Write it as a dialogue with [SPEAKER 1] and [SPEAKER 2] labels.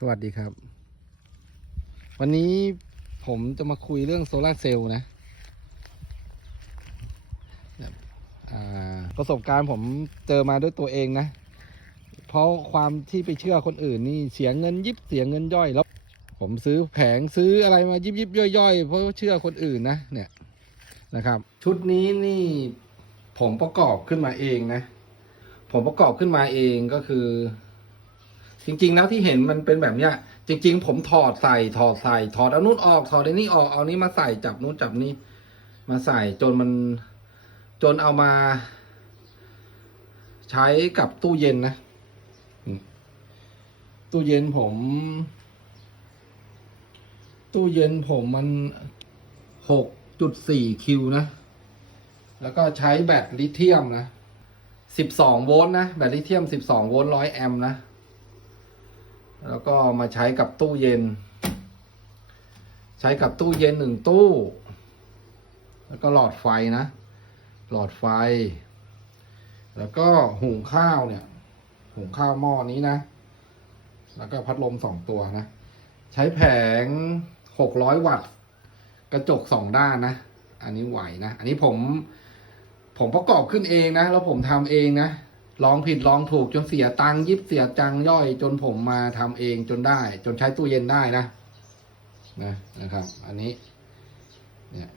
[SPEAKER 1] สวัสดีครับ วันนี้ผมจะมาคุยเรื่องโซลาร์เซลล์นะประสบการณ์ผมเจอมาด้วยตัวเองนะ เพราะความที่ไปเชื่อคนอื่นนี่เสียเงินยิบเสียเงินย่อยแล้ว ผมซื้อแผงซื้ออะไรมายิบยิบย่อยย่อยเพราะเชื่อคนอื่นนะเนี่ยนะครับ ชุดนี้นี่ผมประกอบขึ้นมาเองนะ ผมประกอบขึ้นมาเองก็คือ จริงๆแล้วที่เห็นมันเป็นแบบเนี้ย จริง ๆ ผมถอดใส่ถอดใส่ถอดเอานู้นออกถอดไอ้นี่ออกเอานี้มาใส่จับนู้นจับนี้ มาใส่จนมันจนเอามา ใช้กับตู้เย็นนะตู้เย็นผม ตู้เย็นผมมันหกจุดสี่คิวนะ แล้วก็ใช้แบตลิเธียมนะสิบสองโวลต์นะ แบตลิเธียมสิบสองโวลต์ร้อยแอมป์นะ แล้วก็มาใช้กับตู้เย็น ใช้กับตู้เย็นหนึ่งตู้ แล้วก็หลอดไฟนะ หลอดไฟ แล้วก็หุงข้าวเนี่ย หุงข้าวหม้อนี้นะ แล้วก็พัดลมสองตัวนะ ใช้แผงหกร้อยวัตต์กระจกสองด้านนะ อันนี้ไหวนะ อันนี้ผม ผมประกอบขึ้นเองนะ แล้วผมทำเองนะ ลองผิดลองถูกจนเสียตังยิบเสียจังย่อย จนผมมาทำเองจนได้ จนใช้ตู้เย็นได้นะนะนะครับ อันนี้เนี่ย